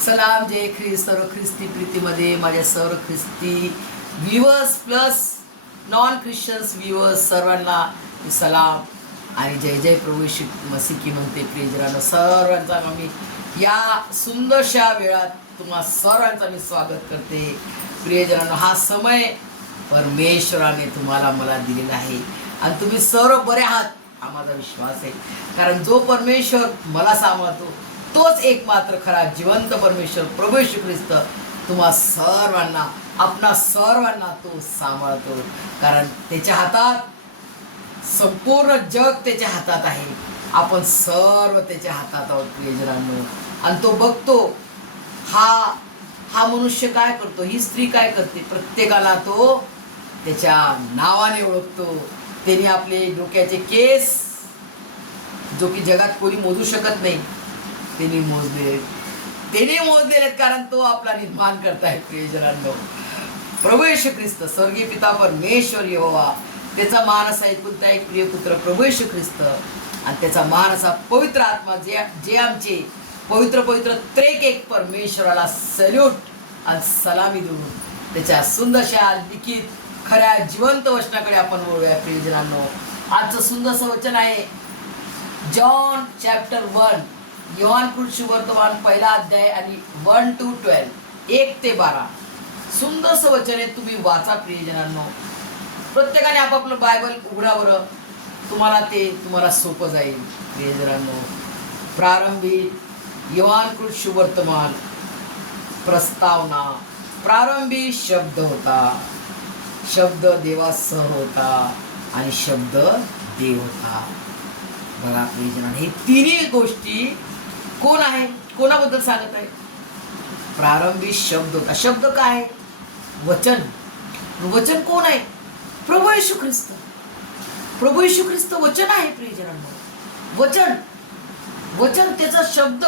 सलाम जय ख्रिस्त. सर्व ख्रिस्ती प्रीतीमध्ये माझ्या सर्व ख्रिस्ती viewers plus non Christians viewers सर्वांना सलाम आणि जय जय प्रभू येशू मसीह की म्हणते. प्रियजनांनो, सर्वांचा मी या सुंदरशा वेळात तुम्हा सर्वांचा मी स्वागत करते. प्रियजनांनो, हा समय परमेश्वराने तुम्हाला मला दिलेला आहे आणि तुम्ही सर्व बरे आहात हा माझा विश्वास आहे. कारण जो परमेश्वर मला सांभाळतो तोच एकमात्र खरा जिवंत परमेश्वर प्रभू येशू ख्रिस्त तुम्हा सर्वांना आपणा सर्वांना तो सांभाळतो. कारण त्याच्या हातात संपूर्ण जग त्याच्या हातात आहे. आपण सर्व त्याच्या हातात आहोत प्रियजनांनो. आणि तो बघतो हा मनुष्य काय करतो, ही स्त्री काय करते, प्रत्येकाला तो त्याच्या नावाने ओळखतो. त्याने आपले डोक्याचे केस जो की जगात कोणी मोजू शकत नाही त्यांनी मोजलेले कारण तो आपला निर्माण करताय. प्रियजनांनो, प्रभू येशू ख्रिस्त स्वर्गीय पिता परमेश्वर यहोवा त्याचा मानस ऐकून एक प्रिय पुत्र प्रभू येशू ख्रिस्त आणि त्याचा मानसा पवित्र आत्मा जे आमचे पवित्र त्रेक एक परमेश्वराला सल्यूट आणि सलामी देऊन त्याच्या सुंदरशा लिखित खऱ्या जिवंत वचनाकडे आपण वळूया. प्रियजनांनो, आजचं सुंदरसं वचन आहे जॉन चॅप्टर 1 योहान सुवर्तमान पहिला अध्याय आणि 1 to 12 1 ते 12 सुंदरसं वचन आहे. तुम्ही वाचा प्रियजनांनो. प्रत्येकाने आपापलं बायबल उघडा बरं, तुम्हाला सोपं जाईल. प्रियजनांनो, प्रारंभी योहान सुवर्तमान प्रस्तावना. प्रारंभी शब्द होता, शब्द देवासह होता आणि शब्द देव होता. बघा प्रियजनांनो, हे तिन्ही गोष्टी कोण आहे, कोणाबद्दल सांगत आहे. प्रारंभी शब्द होता. शब्द काय आहे? वचन. वचन कोण आहे? प्रभू येशू ख्रिस्त. प्रभू येशू ख्रिस्त वचन आहे प्रियजनांनो. वचन त्याचा शब्द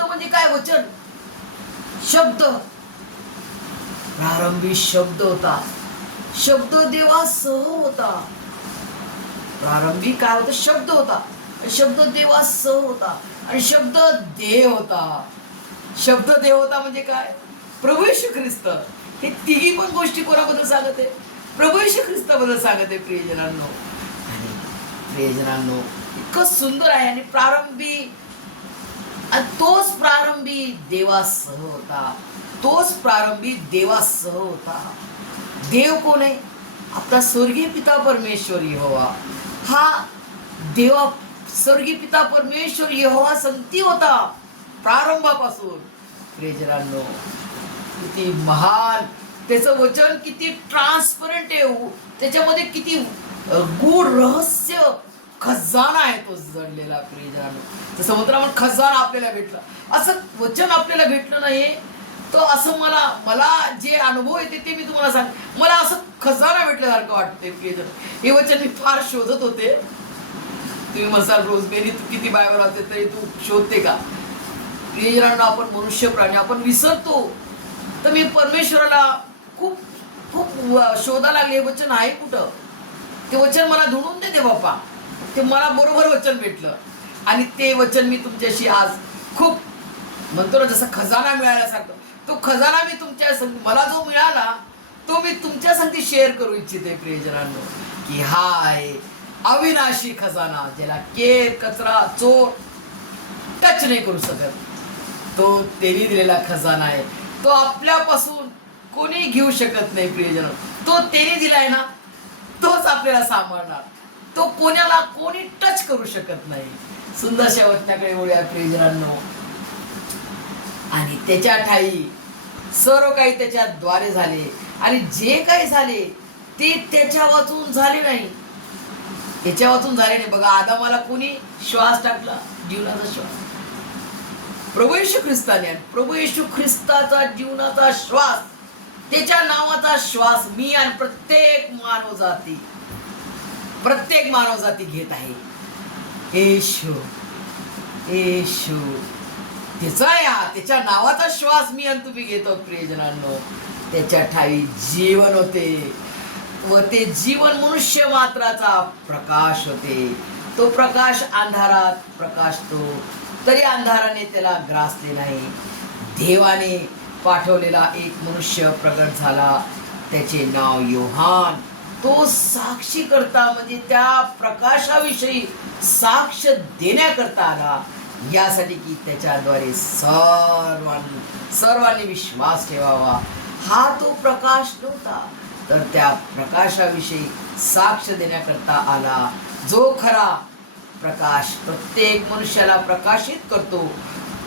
म्हणजे काय? वचन शब्द. प्रारंभी शब्द होता, शब्द देवासह होता. प्रारंभी काय होतं? शब्द होता, शब्द देवासह होता आणि शब्द देव होता. शब्द देव होता म्हणजे काय? प्रभू येशू ख्रिस्त. हे तिघी पण गोष्टी कोणाबद्दल सांगत आहे? प्रभू येशू ख्रिस्ताबद्दल सांगत आहे प्रियजनांनो. आणि प्रियजनांनो, इतकं सुंदर आहे. आणि तोच प्रारंभी देवासह होता. तोच प्रारंभी देवासह होता. देव कोण आहे? आपला स्वर्गीय पिता परमेश्वर यहोवा. हा देवा स्वर्गीय पिता परमेश्वर यहोवा संगती होता प्रारंभापासून. प्रियजनांनो, किती महान त्याचं वचन, किती ट्रान्सपरंट आहे. त्याच्यामध्ये किती गूढ रहस्य खजाना आहे तो जडलेला. प्रियजनांनो, जसं म्हणतो खजाना आपल्याला भेटला, असं वचन आपल्याला भेटलं नाही. तो असं मला जे अनुभव येते ते मी तुम्हाला सांग. मला असं खजाना भेटल्यासारखं वाटतंय प्रियजन. हे वचन मी फार शोधत होते. तुम्ही म्हणसाल रोजबेरी तू किती बायबल वाचते तरी तू शोधते का? प्रियजनांनो, आपण मनुष्य प्राणी, आपण विसरतो. तर मी परमेश्वराला खूप शोधा लागले. हे वचन आहे कुठं? ते वचन मला धुणून देते बाप्पा. ते मला बरोबर वचन भेटलं आणि ते वचन मी तुमच्याशी आज खूप म्हणतो ना, जसं खजाना मिळाल्यासारखं तो खजाना मी मला जो मिळाला तो मी तुमच्या संगती शेअर करू इच्छिते. प्रियजनांनो, की हाय अविनाशी खजाना, ज्याला केर कचरा चोर टच नाही करू शकत, तो त्यांनी दिलेला खजाना आहे. तो आपल्यापासून कोणी घेऊ शकत नाही. प्रियजनांनो, तो त्यांनी दिलाय ना, तोच आपल्याला सांभाळणार. तो कोणी टच करू शकत नाही. सुंदरशा वचनाकडे वळूया प्रियजनांनो. आणि त्याच्या ठाई सर्व काही त्याच्याद्वारे झाले आणि जे काही झाले ते त्याच्या वाचून झाले नाही. त्याच्या वाचून झाले नाही. बघा, आदामाला कोणी श्वास टाकला? जीवनाचा श्वास प्रभू येशू ख्रिस्ताने. आणि प्रभू येशू ख्रिस्ताचा जीवनाचा श्वास, त्याच्या नावाचा श्वास मी आणि प्रत्येक मानवजाती घेत आहे. येशू त्याच्या नावाचा श्वास मी आणि तुम्ही घेतो. प्रियजनांनो, त्याच्या ठाई जीवन होते व ते जीवन मनुष्य मात्राचा प्रकाश होते. तो प्रकाश अंधारात प्रकाशतो तरी अंधाराने त्याला ग्रासले नाही. देवाने पाठवलेला एक मनुष्य प्रगट झाला, त्याचे नाव योहान. तो साक्षी करता म्हणजे त्या प्रकाशाविषयी साक्ष देण्याकरता आला, यासाठी की त्याच्याद्वारे सर्वांनी विश्वास ठेवावा. हा तो प्रकाश नव्हता, तर त्या प्रकाशाविषयी साक्ष देण्याकरता आला. जो खरा प्रकाश प्रत्येक मनुष्याला प्रकाशित करतो,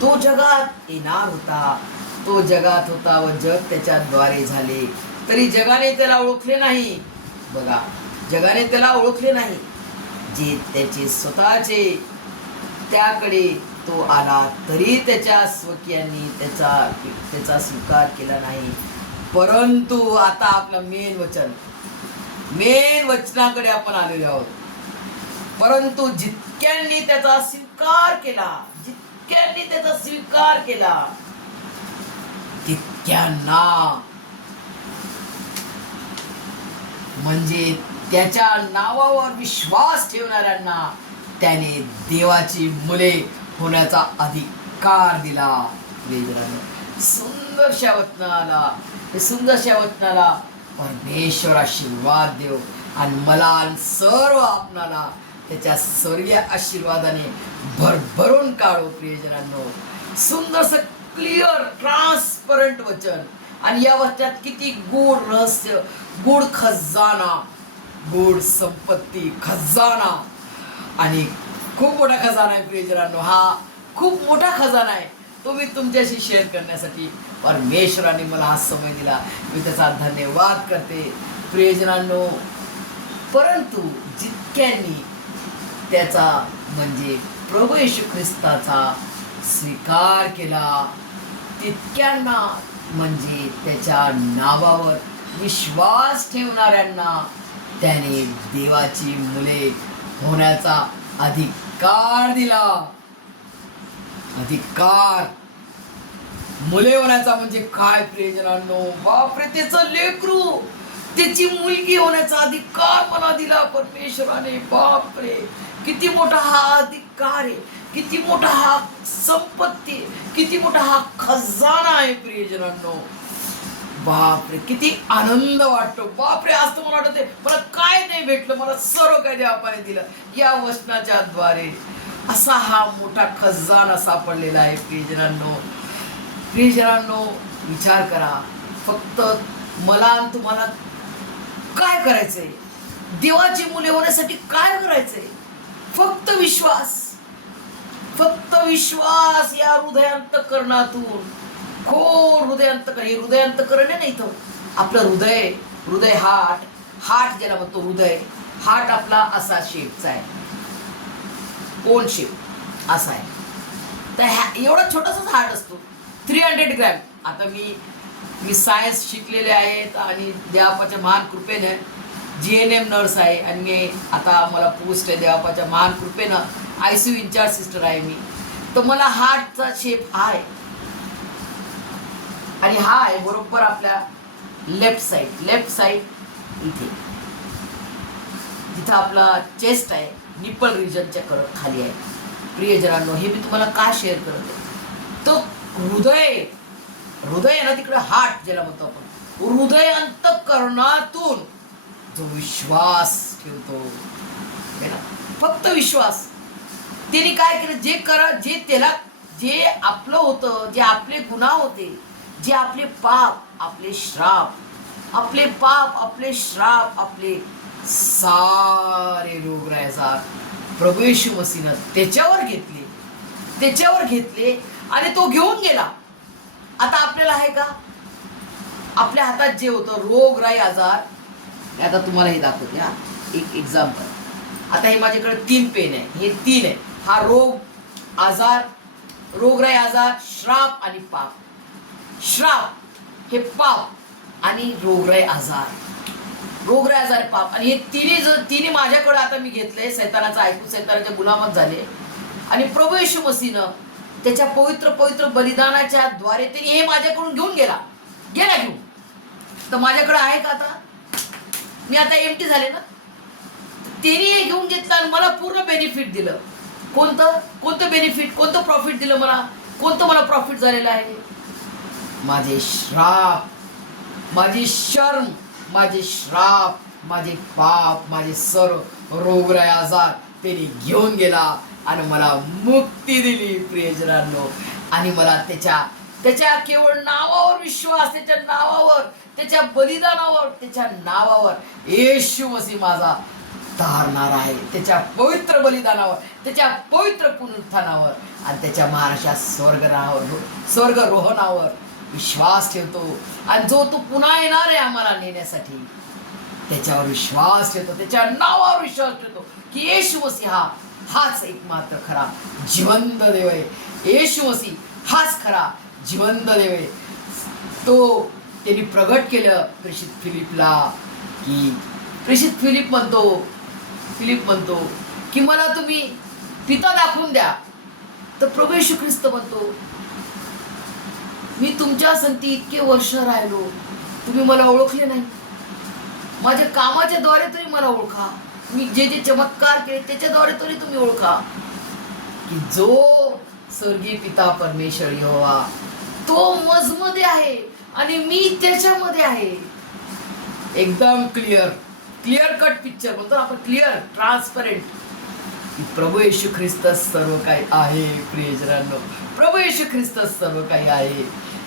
तो जगात येणार होता. तो जगात होता व जग त्याच्याद्वारे झाले, तरी जगाने त्याला ओळखले नाही. बघा, जगाने त्याला ओळखले नाही. जे त्याचे स्वतःचे त्याकडे तो आला, तरी त्याच्या स्वकीयांनी त्याचा स्वीकार केला नाही. परंतु आता आपलं मेन वचनाकडे आपण आलेलो आहोत. परंतु जितक्यांनी त्याचा स्वीकार केला तितक्यांना, म्हणजे त्याच्या नावावर विश्वास ठेवणाऱ्यांना त्याने देवाची मुले होण्याचा अधिकार दिला. सुंदरशा वचनाला परमेश्वर आशीर्वाद देव, आणि मला आणि सर्व आपणाला त्याच्या स्वर्गीय आशीर्वादाने भरभरून काढो. प्रियजनांनो, सुंदरसं क्लिअर ट्रान्सपरंट वचन, आणि या वचनात किती गूढ रहस्य, गूढ खजाना, गूढ संपत्ती खजाना, आणि खूप मोठा खजाना आहे. प्रियजनांनो, हा खूप मोठा खजाना आहे. तो मी तुमच्याशी शेअर करण्यासाठी परमेश्वराने मला हा समय दिला. मी त्याचा धन्यवाद करते. प्रियजनांनो, परंतु जितक्यांनी त्याचा म्हणजे प्रभू येशू ख्रिस्ताचा स्वीकार केला, तितक्यांना म्हणजे त्याच्या नावावर विश्वास ठेवणाऱ्यांना त्याने देवाची मुले होण्याचा अधिकार दिला. अधिकार, मुले होण्याचा म्हणजे काय प्रियजनांनो? बापरे, त्याचं लेकरू, त्याची मुलगी होण्याचा अधिकार मला दिला परमेश्वराने. बापरे, किती मोठा हा अधिकार आहे, किती मोठा हा संपत्ती, किती मोठा हा खजाना आहे प्रियजनांनो. बापरे, किती आनंद वाटतो. बापरे, आज तर मला वाटते मला काय नाही भेटलं, मला सर्व काही देवाने दिलं. या वचनाच्या द्वारे असा हा मोठा खजाना सापडलेला आहे. प्रियजनांनो, विचार करा. फक्त मला आणि तुम्हाला काय करायचंय? देवाची मुले होण्यासाठी काय करायचंय? फक्त विश्वास या हृदयांतकरणातून, खोल हृदयांतकरण. हे हृदयांतकरण आहे ना, इथं आपलं हृदय हार्ट ज्याला म्हणतो हृदय. हार्ट आपला असा शेपचा आहे, कोण शेप असा आहे. तर एवढा छोटासाच हार्ट असतो, 300 ग्रॅम. आता मी सायन्स शिकलेले आहेत, आणि देवाच्या महान कृपेने GNM नर्स आहे, आणि मी आता मला पोस्ट आहे देवाच्या महान कृपेनं ICU इंचार्ज सिस्टर आहे मी. तर मला हार्टचा शेप हा आहे, आणि हा आहे बरोबर आपल्या लेफ्ट साईड इथे, जिथं आपला चेस्ट आहे, निपल रिजनच्या खाली आहे. प्रियजनांनो, हे मी तुम्हाला का शेअर करते? तो हृदय ना, तिकडे हार्ट ज्याला म्हणतो आपण, हृदय अंतःकरणातून जो विश्वास ठेवतो, फक्त विश्वास. त्याने काय केलं? जे आपलं होतं, जे आपले गुन्हा होते, जे आपले पाप, आपले श्राप, आपले सारे रोगराईजार प्रभू येशू मसीहनं त्याच्यावर घेतले आणि तो घेऊन गेला. आता आपल्याला आहे का? आपल्या हातात जे होतं रोगराई आजार, आता तुम्हाला हे दाखवते. हा एक एक्झाम्पल. आता हे माझ्याकडे 3 पेन आहे, हे 3 आहे. हा रोगराई आजार, श्राप आणि पाप. श्राप हे पाप, आणि रोगराई आजार पाप. आणि हे तिन्ही माझ्याकडे आता मी घेतलंय. सैतानाचं ऐकून सैतानाच्या गुलामात झाले, आणि प्रभू येशू मसीहनं त्याच्या पवित्र बलिदानाच्या द्वारे ते हे माझ्याकडून घेऊन गेला घेऊन. तर माझ्याकडे आहे का? आता मी आता एम्प्टी झाले ना. त्यांनी हे घेऊन घेतलं आणि मला पूर्ण बेनिफिट दिलं. कोणतं बेनिफिट, कोणतं प्रॉफिट दिलं मला? कोणतं मला प्रॉफिट झालेलं आहे? माझे श्राप, माझी शर्म, माझे श्राप, माझे पाप, माझे सर्व रोगराई आजार त्याने घेऊन गेला आणि मला मुक्ती दिली प्रियजनांनो. आणि मला त्याच्या केवळ नावावर विश्वास, त्याच्या नावावर, त्याच्या बलिदानावर, त्याच्या नावावर येशू मसीह माझा तारणार आहे. त्याच्या पवित्र बलिदानावर, त्याच्या पवित्र पुनरुत्थानावर आणि त्याच्या महाराष्ट्रात स्वर्गरोहणावर विश्वास ठेवतो. आणि जो तो पुन्हा येणार आहे आम्हाला नेण्यासाठी, त्याच्यावर विश्वास ठेवतो, त्याच्या नावावर विश्वास ठेवतो की येशू मसीह हाच एकमात्र खरा जिवंत देव आहे. येशू मसीह हाच खरा जिवंत देव आहे. तो त्यांनी प्रगट केलं प्रेषित फिलिपला, की प्रेषित फिलिप म्हणतो की मला तुम्ही पिता दाखवून द्या. तर प्रभू येशू ख्रिस्त म्हणतो, मी तुमच्या संगती इतके वर्ष राहिलो, तुम्ही मला ओळखले नाही. माझ्या कामाच्या द्वारे तरी मला ओळखा, मी जे जे चमत्कार केले त्याच्याद्वारे तरी तुम्ही ओळखा की जो स्वर्गीय पिता परमेश्वर यहोवा तो मजमध्ये आहे आणि मी त्याच्यामध्ये आहे. एकदम क्लिअर कट पिक्चर म्हणतो आपण, क्लिअर ट्रान्सपरंट की प्रभू येशू ख्रिस्त सर्व काही आहे. प्रियजनांनो, प्रभू येशू ख्रिस्त सर्व काही आहे.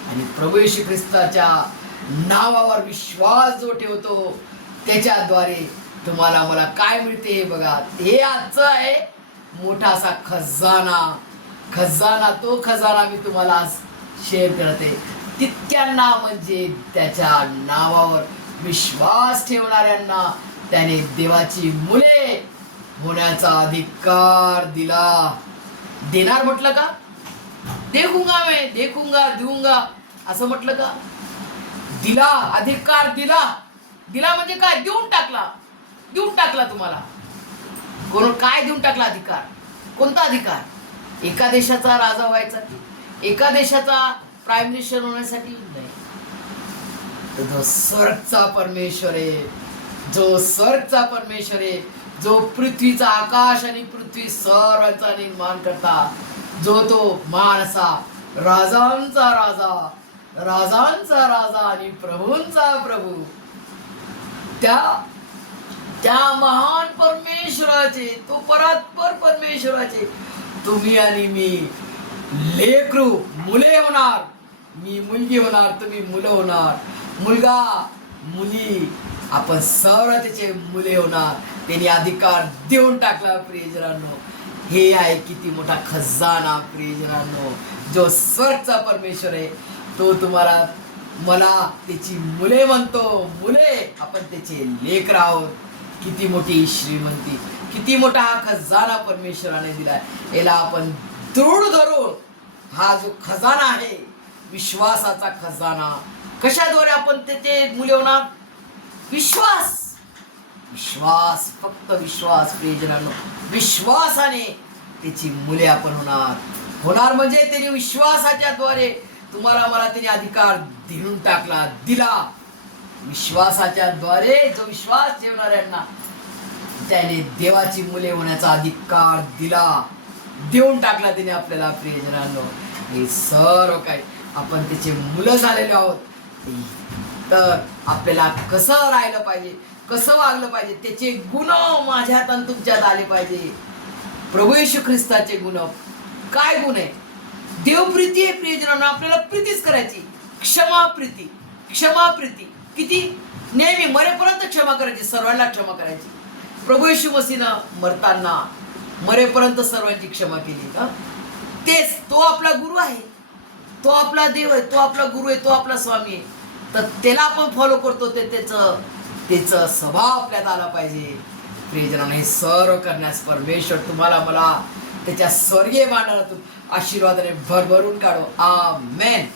आणि प्रभू येशू ख्रिस्ताच्या नावावर विश्वास जो ठेवतो त्याच्याद्वारे तुम्हाला मला काय मिळते हे बघा. हे आजचं आहे मोठासा खजाना. तो खजाना मी तुम्हाला आज शेअर करते. तितक्यांना म्हणजे त्याच्या नावावर विश्वास ठेवणाऱ्यांना त्याने देवाची मुले होण्याचा अधिकार देणार म्हटलं का? देऊंगा असं म्हटलं का? दिला, अधिकार दिला म्हणजे काय? देऊन टाकला तुम्हाला. काय देऊन टाकला? अधिकार. कोणता अधिकार? एका देशाचा राजा व्हायचा, एका देशाचा प्राईम मिनिस्टर होण्यासाठी नाही. जो स्वर्गचा परमेश्वर आहे, जो पृथ्वीचा, आकाश आणि पृथ्वी सर्वांचा निर्माण करता, जो तो महान असा राजांचा राजा आणि प्रभूंचा प्रभू, त्या महान परमेश्वराचे, तो परात्पर परमेश्वराचे तुम्ही आणि मी लेकरू, मुले होणार. मी मुलगी होणार, तुम्ही मुलं होणार. मुलगा, मुली, आपण सर्व त्याचे मुले होणार. त्यांनी अधिकार देऊन टाकला प्रियजनांनो. हे आहे किती मोठा खजाना प्रियजनांनो. जो स्वर्गचा परमेश्वर आहे तो तुम्हाला मला त्याची मुले म्हणतो. मुले, आपण त्याचे लेकर आहोत. किती मोठी श्रीमंती, किती मोठा हा खजाना परमेश्वराने दिलाय. याला आपण दृढ धरून हा जो खजाना आहे, विश्वासाचा खजाना, कशाद्वारे आपण त्याचे मुले होणार? विश्वास, फक्त विश्वास प्रियजनांनो. विश्वासाने त्याची मुले आपण होणार म्हणजे त्याने विश्वासाच्या द्वारे तुम्हाला मला त्याने अधिकार दिला. विश्वासाच्या द्वारे जो विश्वास ठेवणाऱ्यांना त्याने देवाची मुले होण्याचा अधिकार देऊन टाकला त्याने आपल्याला प्रियजनांनो. हे सर्व काही आपण त्याचे मुलं झालेले आहोत. तर आपल्याला कसं राहिलं पाहिजे, कसं वागलं पाहिजे, त्याचे गुण माझ्यात आणि तुमच्यात आले पाहिजे. प्रभू येशू ख्रिस्ताचे गुण. काय गुण आहे? देवप्रीती आहे प्रियजनांनो. आपल्याला प्रीतीच करायची. क्षमाप्रीती. किती? नेहमी मरेपर्यंत क्षमा करायची, सर्वांना क्षमा करायची. प्रभू येशू मसीहनं मरेपर्यंत सर्वांची क्षमा केली का? तेच तो आपला गुरु आहे, तो आपला देव आहे, तो आपला गुरु आहे, तो आपला स्वामी आहे. तर त्याला आपण फॉलो करतो. त्याचा स्वभाव आपल्यात आला पाहिजे. प्रियजनांनो, हे सर्व करण्यास परमेश्वर तुम्हाला मला त्याच्या स्वर्गीय भांडारातून आशीर्वादाने भरभरून काढो. आमेन.